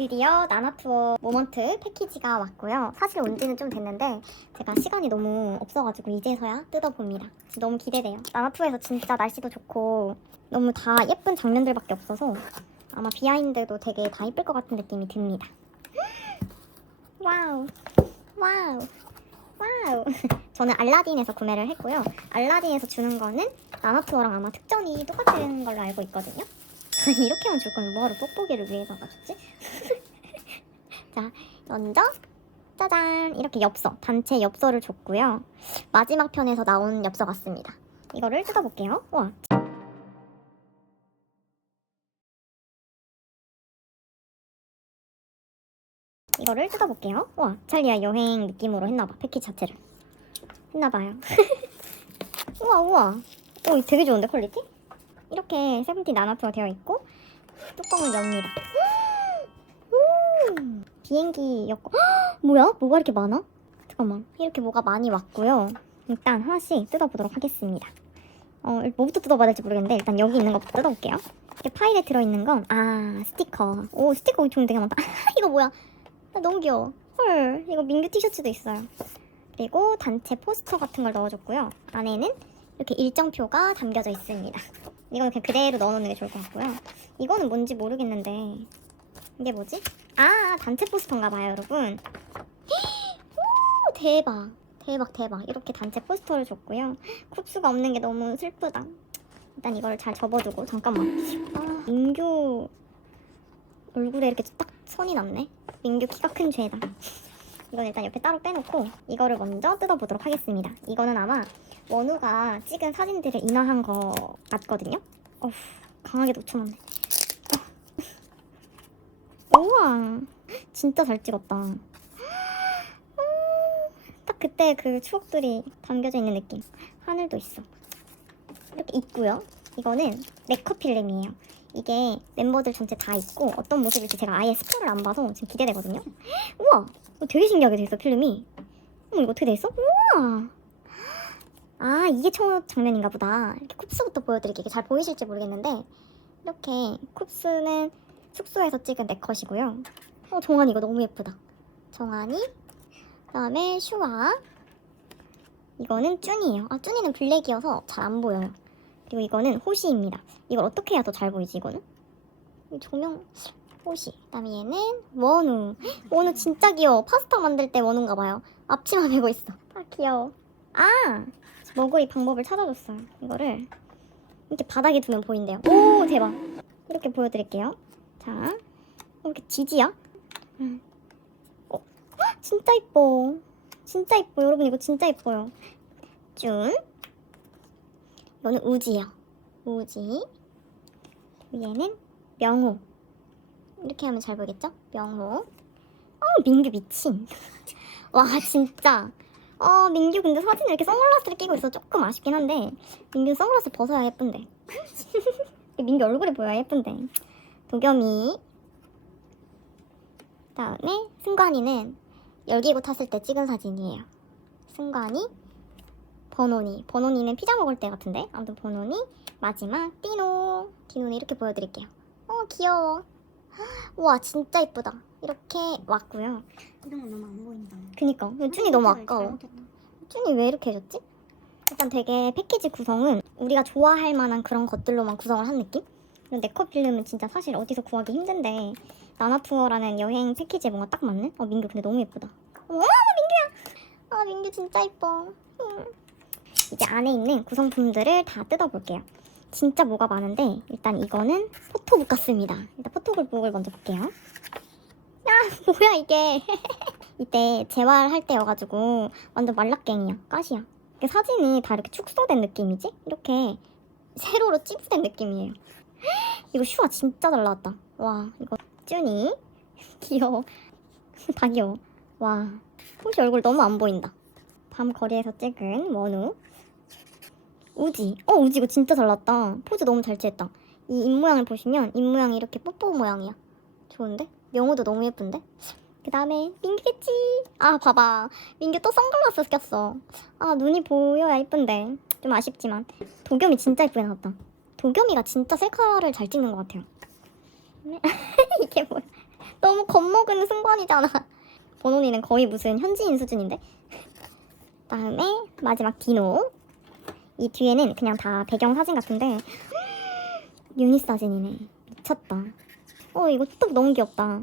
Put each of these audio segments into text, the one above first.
드디어 나나투어 모먼트 패키지가 왔고요. 사실 온 지는 좀 됐는데 제가 시간이 너무 없어가지고 이제서야 뜯어봅니다. 너무 기대돼요. 나나투어에서 진짜 날씨도 좋고 너무 다 예쁜 장면들밖에 없어서 아마 비하인드도 되게 다 예쁠 것 같은 느낌이 듭니다. 와우, 와우, 와우. 저는 알라딘에서 구매를 했고요. 알라딘에서 주는 거는 나나투어랑 아마 특전이 똑같은 걸로 알고 있거든요. 이렇게만 줄 거면 뭐하러 뽁뽁이를 위해서가 줬지? 자, 먼저 짜잔 이렇게 엽서 단체 엽서를 줬고요. 마지막 편에서 나온 엽서 같습니다. 이거를 뜯어볼게요. 와. 이거를 뜯어볼게요. 와, 찰리아 여행 느낌으로 했나봐 패키지 자체를 했나봐요. 우와 우와. 오, 되게 좋은데 퀄리티? 이렇게 세븐틴 나나투가 되어 있고 뚜껑을 엽니다. 음, 비행기였고 뭐야? 뭐가 이렇게 많아? 잠깐만 이렇게 뭐가 많이 왔고요. 일단 하나씩 뜯어보도록 하겠습니다. 어, 뭐부터 뜯어봐야 될지 모르겠는데 일단 여기 있는 것부터 뜯어볼게요. 이렇게 파일에 들어있는 건 아 스티커. 오 스티커 종 되게 많다. 이거 뭐야? 아, 너무 귀여워. 헐 이거 민규 티셔츠도 있어요. 그리고 단체 포스터 같은 걸 넣어줬고요. 안에는 이렇게 일정표가 담겨져 있습니다. 이건 그냥 그대로 넣어놓는 게 좋을 것 같고요. 이거는 뭔지 모르겠는데 이게 뭐지? 아 단체 포스터인가 봐요 여러분. 오 대박 대박 대박 이렇게 단체 포스터를 줬고요. 쿱스가 없는 게 너무 슬프다. 일단 이걸 잘 접어두고 잠깐만. 아 민규 얼굴에 이렇게 딱 선이 났네. 민규 키가 큰 죄다. 이건 일단 옆에 따로 빼놓고 이거를 먼저 뜯어보도록 하겠습니다. 이거는 아마 원우가 찍은 사진들을 인화한 거 같거든요. 어후, 강하게 놓쳐놨네. 어. 우와, 진짜 잘 찍었다. 음, 딱 그때 그 추억들이 담겨져 있는 느낌. 하늘도 있어. 이렇게 있고요. 이거는 네커 필름이에요. 이게 멤버들 전체 다 있고 어떤 모습일지 제가 아예 스포를 안 봐서 지금 기대되거든요. 우와, 되게 신기하게 돼 있어 필름이. 어머 이거 어떻게 돼 있어? 우와. 아 이게 첫 장면인가 보다. 이렇게 쿱스부터 보여드릴게요. 잘 보이실지 모르겠는데. 이렇게 쿱스는 숙소에서 찍은 내 컷이고요. 어 정한이 이거 너무 예쁘다. 정한이 그 다음에 슈아. 이거는 쭈니예요. 아 쭈니는 블랙이어서 잘 안 보여요. 그리고 이거는 호시입니다. 이걸 어떻게 해야 더 잘 보이지 이거는? 이 조명 호시. 그 다음에 얘는 원우. 원우 진짜 귀여워. 파스타 만들 때 원우인가 봐요. 앞치마 메고 있어. 아 귀여워. 아 머구리 방법을 찾아줬어요. 이거를 이렇게 바닥에 두면 보인대요. 오 대박. 이렇게 보여드릴게요. 자, 어, 이렇게 지지야? 음. 어, 헉, 진짜 이뻐. 진짜 이뻐. 여러분 이거 진짜 이뻐요. 준. 이거는 우지요. 우지. 얘는 명호. 이렇게 하면 잘 보이겠죠? 명호. 어 민규 미친. 와 진짜. 어 민규 근데 사진에 이렇게 선글라스를 끼고 있어 조금 아쉽긴 한데 민규 선글라스 벗어야 예쁜데. 민규 얼굴이 보여야 예쁜데. 도겸이. 다음에 승관이는 열기구 탔을 때 찍은 사진이에요. 승관이 버논이. 버논이는 피자 먹을 때 같은데? 아무튼 버논이 마지막 띠노. 디노는 이렇게 보여드릴게요. 어 귀여워. 와 진짜 이쁘다 이렇게 왔고요 이런 건 너무 안 보인다. 그니까 쭈니 너무 아까워. 쭈니 왜 이렇게 해줬지? 일단 되게 패키지 구성은 우리가 좋아할 만한 그런 것들로만 구성을 한 느낌? 그리고 네커 필름은 진짜 사실 어디서 구하기 힘든데 나나투어라는 여행 패키지에 뭔가 딱 맞네? 어 민규 근데 너무 예쁘다 어머 민규야! 아 민규 진짜 예뻐 음. 이제 안에 있는 구성품들을 다 뜯어볼게요 진짜 뭐가 많은데 일단 이거는 포토북 같습니다 일단 포토북을 먼저 볼게요 야 뭐야 이게. 이때 재활할 때여가지고 완전 말라깽이야. 가시야. 이게 사진이 다 이렇게 축소된 느낌이지? 이렇게 세로로 찌부된 느낌이에요. 이거 슈아 진짜 잘 나왔다. 와 이거. 쭈니? 귀여워. 다 귀여워. 와 혹시 얼굴 너무 안 보인다. 밤 거리에서 찍은 원우. 우지. 어 우지 이거 진짜 잘 나왔다. 포즈 너무 잘 취했다. 이 입 모양을 보시면 입 모양이 이렇게 뽀뽀 모양이야. 좋은데? 명호도 너무 예쁜데? 그 다음에 민규겠지 아 봐봐 민규 또 선글라스 꼈어 아 눈이 보여야 예쁜데 좀 아쉽지만 도겸이 진짜 예쁘게 나왔다 도겸이가 진짜 셀카를 잘 찍는 것 같아요 이게 뭐야 너무 겁먹은 순간이잖아. 번호니는 거의 무슨 현지인 수준인데. 다음에 마지막 디노. 이 뒤에는 그냥 다 배경 사진 같은데 유니 사진이네. 미쳤다. 어 이거 톡 너무 귀엽다.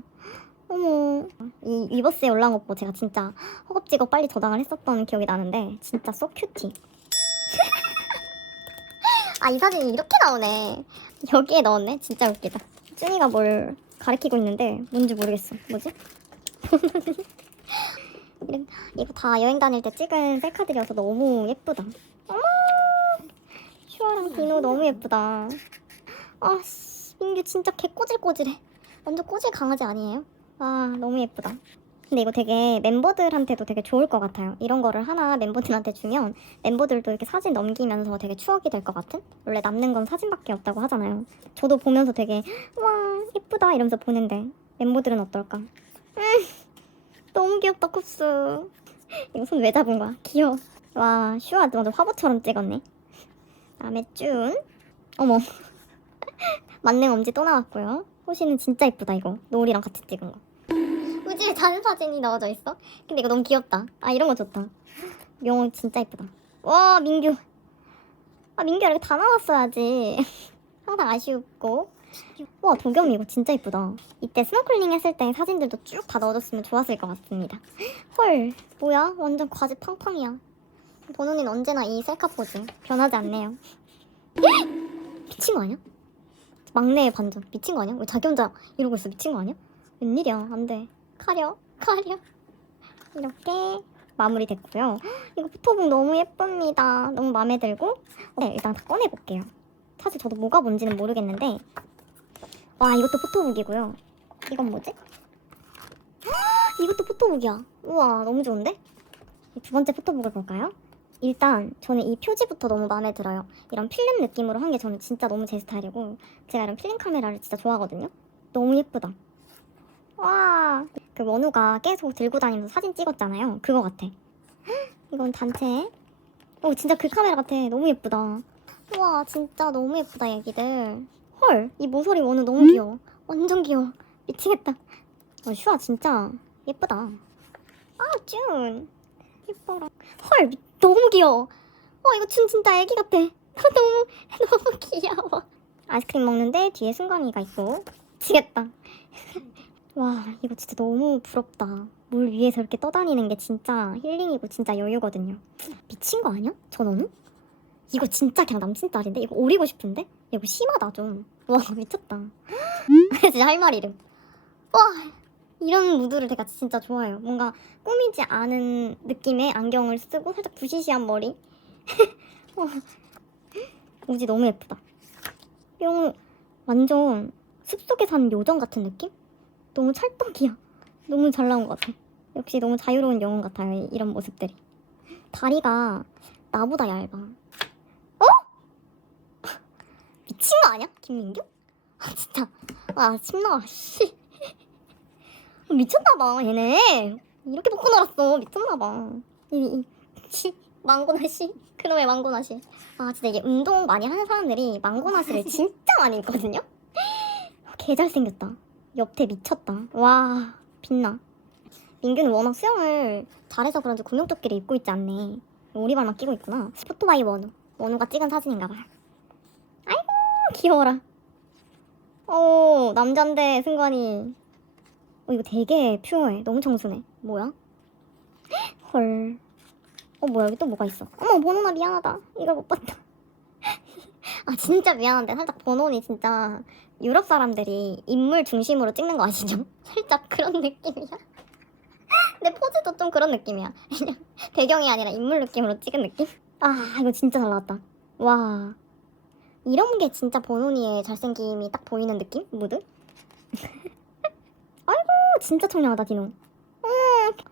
어머 이 위버스에 올라온 거 보고 제가 진짜 허겁지겁 빨리 저장을 했었던 기억이 나는데 진짜 소 큐티. 아 이 사진이 이렇게 나오네. 여기에 넣었네. 진짜 웃기다. 쭈니가 뭘 가리키고 있는데 뭔지 모르겠어. 뭐지? 이거 다 여행 다닐 때 찍은 셀카들이어서 너무 예쁘다. 어머! 슈아랑 디노 너무 예쁘다. 아, 씨, 민규 진짜 개 꼬질꼬질해. 완전 꼬질 강아지 아니에요? 아, 너무 예쁘다. 근데 이거 되게 멤버들한테도 되게 좋을 것 같아요. 이런 거를 하나 멤버들한테 주면 멤버들도 이렇게 사진 넘기면서 되게 추억이 될 것 같은? 원래 남는 건 사진밖에 없다고 하잖아요. 저도 보면서 되게 와 예쁘다 이러면서 보는데 멤버들은 어떨까? 음, 너무 귀엽다 쿱스. 이거 손 왜 잡은 거야? 귀여워. 와 슈아 완전 화보처럼 찍었네. 다음에 쭌. 어머. 만능 엄지 또 나왔고요. 호시는 진짜 예쁘다 이거. 노을이랑 같이 찍은 거. 우지의 자는 사진이 넣어져 있어. 근데 이거 너무 귀엽다. 아 이런 거 좋다. 명호 진짜 예쁘다. 와 민규. 아 민규 이렇게 다 나왔어야지. 항상 아쉬웠고. 와 도겸이 이거 진짜 예쁘다. 이때 스노클링 했을 때 사진들도 쭉 다 넣어줬으면 좋았을 것 같습니다. 헐 뭐야 완전 과즙 팡팡이야. 번호는 언제나 이 셀카 포즈 변하지 않네요. 미친 거 아니야? 막내의 반전 미친 거 아니야? 왜 자기 혼자 이러고 있어 미친 거 아니야? 웬일이야 안돼 가려 가려 이렇게 마무리됐고요. 이거 포토북 너무 예쁩니다. 너무 마음에 들고 네 일단 다 꺼내볼게요. 사실 저도 뭐가 뭔지는 모르겠는데 와 이것도 포토북이고요. 이건 뭐지? 이것도 포토북이야. 우와 너무 좋은데? 두 번째 포토북을 볼까요? 일단 저는 이 표지부터 너무 마음에 들어요. 이런 필름 느낌으로 한 게 저는 진짜 너무 제 스타일이고 제가 이런 필름 카메라를 진짜 좋아하거든요. 너무 예쁘다. 와, 그 원우가 계속 들고 다니면서 사진 찍었잖아요. 그거 같아. 헉, 이건 단체. 어, 진짜 그 카메라 같아. 너무 예쁘다. 와, 진짜 너무 예쁘다, 얘기들. 헐, 이 모서리 원우 너무 귀여워. 완전 귀여워. 미치겠다. 어, 슈아 진짜 예쁘다. 아, 준. 예뻐라. 헐, 미- 너무 귀여워. 어, 이거 준 진짜 애기 같아. 너무, 너무 귀여워. 아이스크림 먹는데 뒤에 승관이가 있고. 미치겠다. 와 이거 진짜 너무 부럽다 물 위에서 이렇게 떠다니는 게 진짜 힐링이고 진짜 여유거든요 미친 거 아니야? 전원우? 이거 진짜 그냥 남친 딸인데? 이거 오리고 싶은데? 이거 심하다 좀 와 미쳤다 진짜 할 말 이름 와 이런 무드를 제가 진짜 좋아해요 뭔가 꾸미지 않은 느낌의 안경을 쓰고 살짝 부시시한 머리 와, 우지 너무 예쁘다 뿅 완전 숲속에 사는 요정 같은 느낌? 너무 찰떡이야. 너무 잘 나온 것 같아. 역시 너무 자유로운 영혼 같아요. 이- 이런 모습들이. 다리가 나보다 얇아. 어? 미친 거 아니야? 김민규? 아 진짜. 아 침 나와. 씨. 미쳤나봐 얘네. 이렇게 벗고 놀았어. 미쳤나봐. 이, 이 씨. 망고나 씨. 그놈의 망고나 씨. 아 진짜 이게 운동 많이 하는 사람들이 망고나 씨를 진짜 많이 입거든요. 개 잘생겼다. 옆에 미쳤다. 와, 빛나. 민규는 워낙 수영을 잘해서 그런지 구명조끼를 입고 있지 않네. 오리발만 끼고 있구나. 포토바이 원우. 원우가 찍은 사진인가 봐. 아이고, 귀여워라. 오, 남잔데, 승관이. 어, 이거 되게 퓨어해. 너무 청순해. 뭐야? 헐. 어, 뭐야, 여기 또 뭐가 있어. 어머, 번호나 미안하다. 이걸 못 봤다. 아, 진짜 미안한데. 살짝 번호니 진짜 유럽 사람들이 인물 중심으로 찍는 거 아시죠? 살짝 그런 느낌이야. 내 포즈도 좀 그런 느낌이야. 그냥 배경이 아니라 인물 느낌으로 찍은 느낌? 아 이거 진짜 잘 나왔다. 와 이런 게 진짜 버논이의 잘생김이 딱 보이는 느낌? 무드? 아이고 진짜 청량하다 디노. 음,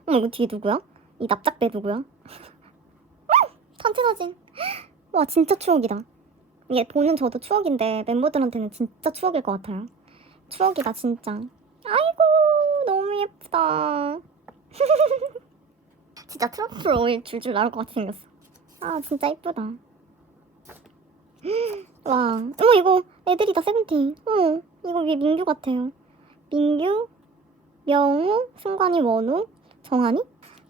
어머 이거 뒤에 누구야? 이 납작배 누구야? 음, 단체 사진. 와 진짜 추억이다. 이게 보는 저도 추억인데 멤버들한테는 진짜 추억일 것 같아요. 추억이다 진짜. 아이고 너무 예쁘다. 진짜 트러플 오일 줄줄 나올 것 같이 생겼어. 아 진짜 예쁘다. 와, 어머 이거 애들이 다 세븐틴. 어머 이거 위에 민규 같아요. 민규, 명우, 승관이, 원우, 정한이?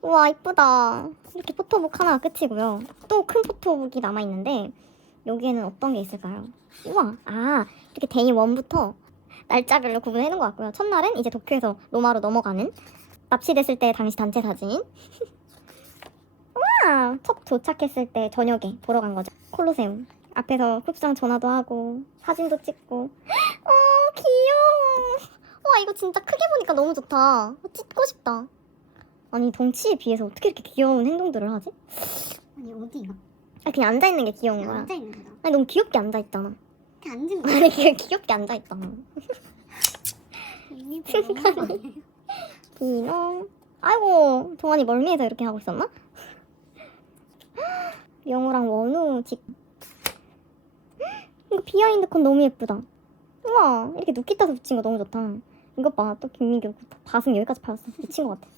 우와 이쁘다. 이렇게 포토북 하나가 끝이고요. 또 큰 포토북이 남아있는데 여기에는 어떤 게 있을까요? 우와 아 이렇게 데이 1부터 날짜별로 구분해 놓은 것 같고요. 첫날은 이제 도쿄에서 로마로 넘어가는 납치됐을 때 당시 단체 사진. 와, 첫 도착했을 때 저녁에 보러 간 거죠. 콜로세움. 앞에서 흡상 전화도 하고 사진도 찍고. 어, 귀여워. 와, 이거 진짜 크게 보니까 너무 좋다. 어, 찍고 싶다. 아니, 덩치에 비해서 어떻게 이렇게 귀여운 행동들을 하지? 아니 어디가? 아, 그냥 앉아 있는 게 귀여운 거야. 앉아 있는 거다. 아니, 너무 귀엽게 앉아 있잖아. 이렇게 앉은 거야. 아니, 그냥 귀엽게 앉아 있잖아. 이미. 비농. 아이고, 동안이 멀미해서 이렇게 하고 있었나? 영우랑 원우 집. 이거 비하인드 컷 너무 예쁘다. 우와, 이렇게 누키 따서 붙인 거 너무 좋다. 이것 봐, 또 김민규 가슴 여기까지 파였어. 미친 것 같아.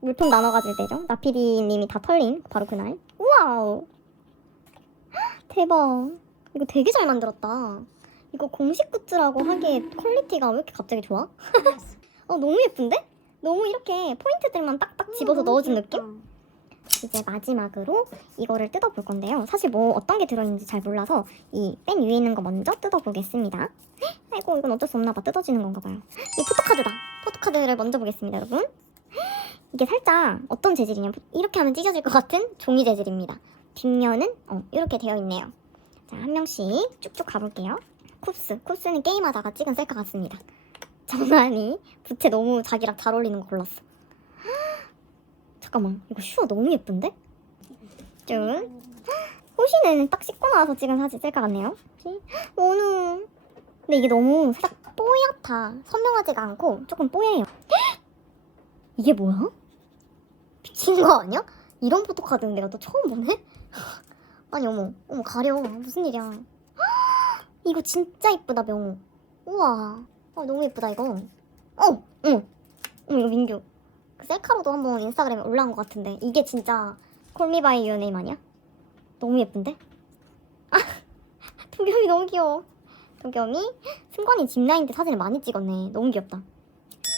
물통 나눠 가질 때죠. 나피디님이 다 털린 바로 그날. 우와우. 대박. 이거 되게 잘 만들었다. 이거 공식 굿즈라고 하기에 퀄리티가 왜 이렇게 갑자기 좋아? 어 너무 예쁜데? 너무 이렇게 포인트들만 딱딱 집어서 너무 넣어준. 느낌? 이제 마지막으로 이거를 뜯어볼 건데요. 사실 뭐 어떤 게 들어있는지 잘 몰라서 이 맨 위에 있는 거 먼저 뜯어보겠습니다. 아이고 이건 어쩔 수 없나 봐 뜯어지는 건가 봐요. 이 포토카드다. 포토카드를 먼저 보겠습니다 여러분. 이게 살짝 어떤 재질이냐 이렇게 하면 찢어질 것 같은 종이 재질입니다. 뒷면은 어, 이렇게 되어 있네요. 자 한 명씩 쭉쭉 가볼게요. 쿱스 쿱스는 게임하다가 찍은 셀카 같습니다. 정한이 부채 너무 자기랑 잘 어울리는 거 골랐어. 잠깐만 이거 슈어 너무 예쁜데? 쭉 호시는 딱 씻고 나와서 찍은 사진 셀카 같네요. 원우 근데 이게 너무 살짝 뽀얗다. 선명하지가 않고 조금 뽀얘요. 이게 뭐야? 미친 거 아니야? 이런 포토카드는 내가 또 처음 보네? 아니 어머 어머 가려 무슨 일이야 이거 진짜 이쁘다 명호 우와 아, 너무 예쁘다 이거 어! 응! 어머 이거 민규 그 셀카로도 한번 인스타그램에 올라온 것 같은데 이게 진짜 콜미바이 유네임 아니야? 너무 예쁜데? 아 도겸이 너무 귀여워 도겸이 승관이 짚라인 때 사진을 많이 찍었네 너무 귀엽다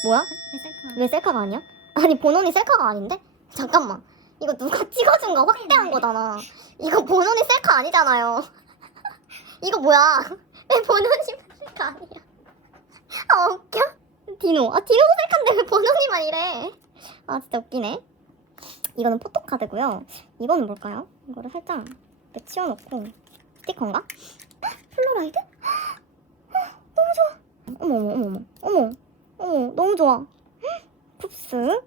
뭐야? 왜 셀카? 왜 셀카가 아니야? 아니 본원이 셀카가 아닌데? 잠깐만 이거 누가 찍어준 거 확대한 거잖아 이거 본원이 셀카 아니잖아요 이거 뭐야 왜 본원이 셀카 아니야 아 웃겨 디노 아 디노도 셀카인데 왜 본원이만 이래 아 진짜 웃기네. 이거는 포토카드고요. 이거는 뭘까요? 이거를 살짝 치워놓고. 스티커인가? 플로라이드? 너무 좋아. 어머 어머 어머 어머. 어머 너무 좋아. 쿱스?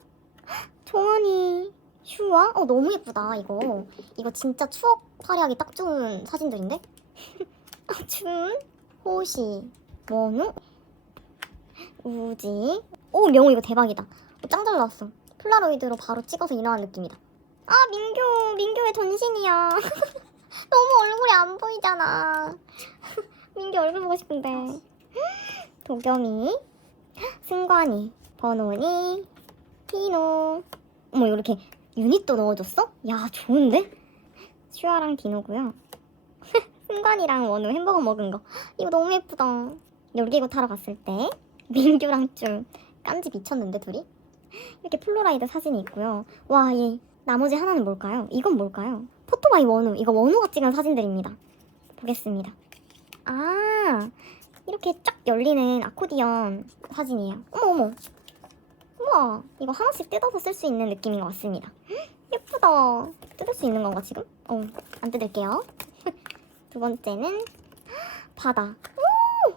정원이 슈아? 어 너무 예쁘다 이거. 이거 진짜 추억 화려하기 딱 좋은 사진들인데? 준 호시 원우 우지. 오 명호 이거 대박이다. 어, 짱 잘 나왔어. 폴라로이드로 바로 찍어서 인화한 느낌이다. 아 민규 민규의 전신이야. 너무 얼굴이 안 보이잖아. 민규 얼굴 보고 싶은데. 도겸이 승관이 번호니 디노. 어머 이렇게 유닛도 넣어줬어? 야 좋은데? 슈아랑 디노고요. 승관이랑 원우 햄버거 먹은 거. 이거 너무 예쁘다. 놀이기구 타러 갔을 때 민규랑 좀 깐지 미쳤는데 둘이 이렇게 플로라이드 사진이 있고요. 와 이 나머지 하나는 뭘까요? 이건 뭘까요? 포토바이 원우. 이거 원우가 찍은 사진들입니다. 보겠습니다. 아 이렇게 쫙 열리는 아코디언 사진이에요. 어머 어머. 우와 이거 하나씩 뜯어서 쓸 수 있는 느낌인 것 같습니다. 예쁘다. 뜯을 수 있는 건가 지금? 어 안 뜯을게요. 두 번째는 바다. 오!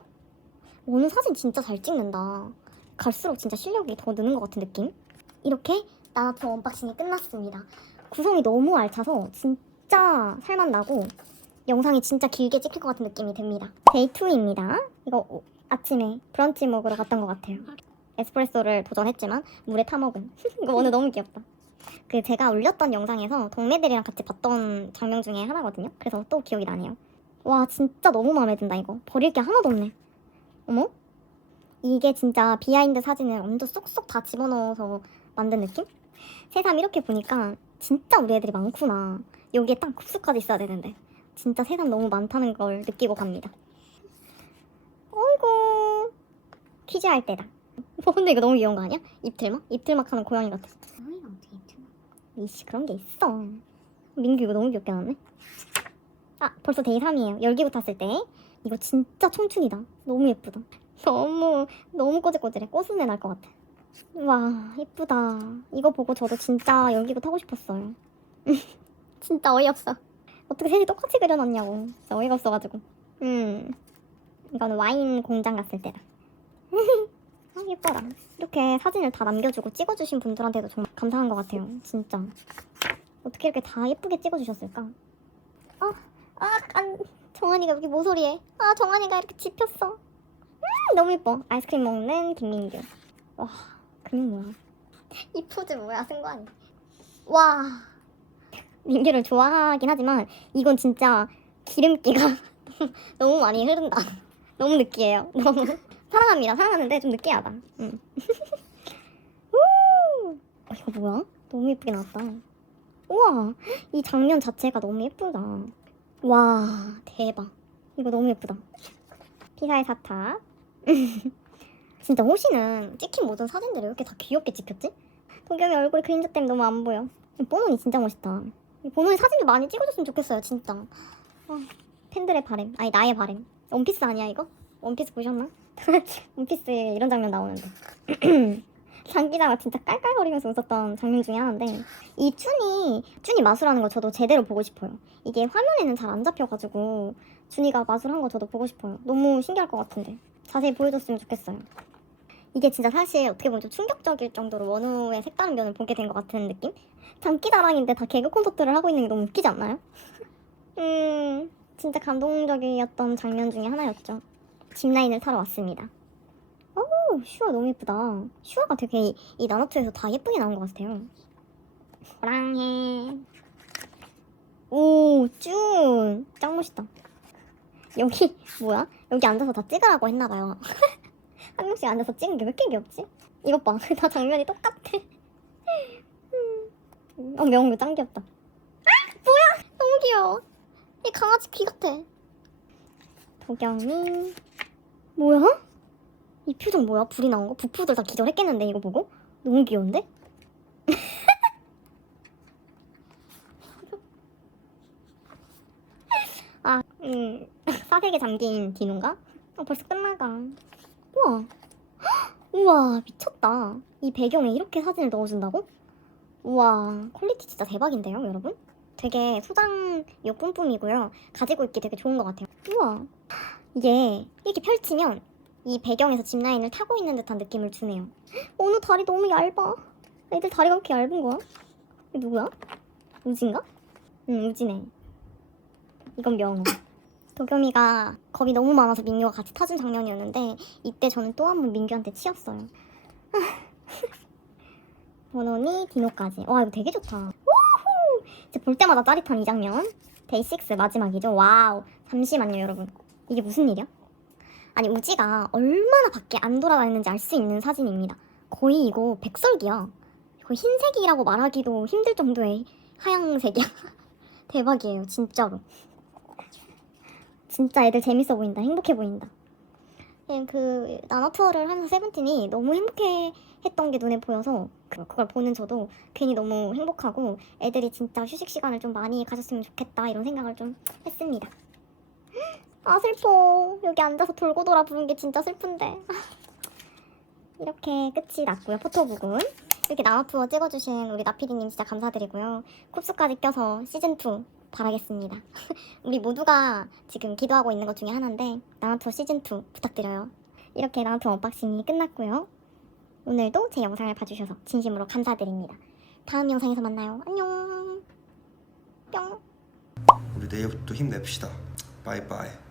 오늘 사진 진짜 잘 찍는다 갈수록 진짜 실력이 더 느는 것 같은 느낌? 이렇게 나나투 언박싱이 끝났습니다. 구성이 너무 알차서 진짜 살맛 나고 영상이 진짜 길게 찍힐 것 같은 느낌이 듭니다. 데이 2입니다. 이거 오- 아침에 브런치 먹으러 갔던 것 같아요. 에스프레소를 도전했지만 물에 타먹은. 이거 오늘 너무 귀엽다. 그 제가 올렸던 영상에서 동매들이랑 같이 봤던 장면 중에 하나거든요. 그래서 또 기억이 나네요. 와 진짜 너무 마음에 든다 이거. 버릴 게 하나도 없네. 어머 이게 진짜 비하인드 사진을 완전 쏙쏙 다 집어넣어서 만든 느낌? 새삼 이렇게 보니까 진짜 우리 애들이 많구나 여기에 딱 쿱스까지 있어야 되는데 진짜 새삼 너무 많다는 걸 느끼고 갑니다 어이구 퀴즈 할 때다 근데 이거 너무 귀여운 거 아니야? 입틀막? 입틀막 하는 고양이 같아. 저희가 어떻게 입틀막? 이씨 그런 게 있어. 민규 이거 너무 귀엽게 나왔네. 아 벌써 데이 3이에요. 열기구 탔을 때. 이거 진짜 청춘이다. 너무 예쁘다. 너무 너무 꼬질꼬질해. 꽃순내 날 것 같아. 와 예쁘다. 이거 보고 저도 진짜 열기구 타고 싶었어요. 진짜 어이없어. 어떻게 셋이 똑같이 그려놨냐고. 진짜 어이가 없어가지고. 음 이거는 와인 공장 갔을 때다. 아 예뻐라. 이렇게 사진을 다 남겨주고 찍어주신 분들한테도 정말 감사한 것 같아요. 진짜. 어떻게 이렇게 다 예쁘게 찍어주셨을까? 아, 아, 안, 정한이가 여기 모서리에. 아, 정한이가 이렇게 집혔어. 음, 너무 예뻐. 아이스크림 먹는 김민규. 와, 그냥 뭐야. 이 포즈 뭐야, 승관이. 와. 민규를 좋아하긴 하지만 이건 진짜 기름기가 너무 많이 흐른다. 너무 느끼해요. 너무 사랑합니다. 사랑하는데 좀 느끼하다. 응. 우! 어, 이거 뭐야? 너무 예쁘게 나왔다. 우와, 이 장면 자체가 너무 예쁘다. 와, 대박. 이거 너무 예쁘다. 피사의 사탑. 진짜 호시는 찍힌 모든 사진들을 이렇게 다 귀엽게 찍혔지? 도겸이 얼굴 그림자 때문에 너무 안 보여. 보노니 진짜 멋있다. 이 보노니 사진도 많이 찍어줬으면 좋겠어요, 진짜. 아, 팬들의 바램. 아니, 나의 바램. 원피스 아니야, 이거? 원피스 보셨나? 원피스에 이런 장면 나오는데. 장기자가 진짜 깔깔거리면서 웃었던 장면 중에 하나인데 이 쭈니 쭈니 마술하는 거 저도 제대로 보고 싶어요. 이게 화면에는 잘 안 잡혀가지고 준이가 마술한 거 저도 보고 싶어요. 너무 신기할 것 같은데 자세히 보여줬으면 좋겠어요. 이게 진짜 사실 어떻게 보면 좀 충격적일 정도로 원우의 색다른 면을 보게 된 것 같은 느낌? 장기자랑인데 다 개그 콘서트를 하고 있는 게 너무 웃기지 않나요? 음 진짜 감동적이었던 장면 중에 하나였죠. 짚라인을 타러 왔습니다. 오, 슈아 너무 예쁘다. 슈아가 되게 이, 이 나나투에서 다 예쁘게 나온 것 같아요. 호랑해. 오, 쭈. 짱 멋있다. 여기, 뭐야? 여기 앉아서 다 찍으라고 했나봐요. 한 명씩 앉아서 찍은 게 왜 이렇게 귀엽지? 이것 봐. 다 장면이 똑같아. 음. 어, 명물 짱 귀엽다. 아! 뭐야? 너무 귀여워. 이 강아지 귀 같아. 도경이. 뭐야? 이 표정 뭐야? 불이 나온 거? 부푸들 다 기절했겠는데 이거 보고? 너무 귀여운데? 아, 음, 사색에 잠긴 디노인가? 아, 벌써 끝나가. 우와, 우와, 미쳤다. 이 배경에 이렇게 사진을 넣어준다고? 우와, 퀄리티 진짜 대박인데요, 여러분? 되게 소장 요품품이고요. 가지고 있기 되게 좋은 것 같아요. 우와, 이게 이렇게 펼치면 이 배경에서 짚라인을 타고 있는 듯한 느낌을 주네요. 어느 다리 너무 얇아. 애들 다리가 왜 이렇게 얇은 거야? 누구야? 우진가? 응, 우진해. 이건 명호. 도겸이가 겁이 너무 많아서 민규가 같이 타준 장면이었는데 이때 저는 또 한 번 민규한테 치였어요. 원원이 디노까지. 와 이거 되게 좋다. 우후! 이제 볼 때마다 짜릿한 이 장면. 데이 6 마지막이죠. 와우. 잠시만요 여러분. 이게 무슨 일이야? 아니 우지가 얼마나 밖에 안 돌아다니는지 알 수 있는 사진입니다. 거의 이거 백설기야. 거의 흰색이라고 말하기도 힘들 정도의 하양색이야. 대박이에요, 진짜로. 진짜 애들 재밌어 보인다, 행복해 보인다. 예, 그 나나 투어를 하면서 세븐틴이 너무 행복해 했던 게 눈에 보여서 그- 그걸 보는 저도 괜히 너무 행복하고 애들이 진짜 휴식 시간을 좀 많이 가졌으면 좋겠다 이런 생각을 좀 했습니다. 아 슬퍼 여기 앉아서 돌고 돌아 부른 게 진짜 슬픈데 이렇게 끝이 났고요 포토북은 이렇게 나와투어 찍어주신 우리 나피디님 진짜 감사드리고요 쿱스까지 껴서 시즌2 바라겠습니다. 우리 모두가 지금 기도하고 있는 것 중에 하나인데 나와투어 시즌2 부탁드려요. 이렇게 나와투어 언박싱이 끝났고요. 오늘도 제 영상을 봐주셔서 진심으로 감사드립니다. 다음 영상에서 만나요. 안녕. 뿅. 우리 내일부터 힘냅시다. 바이바이.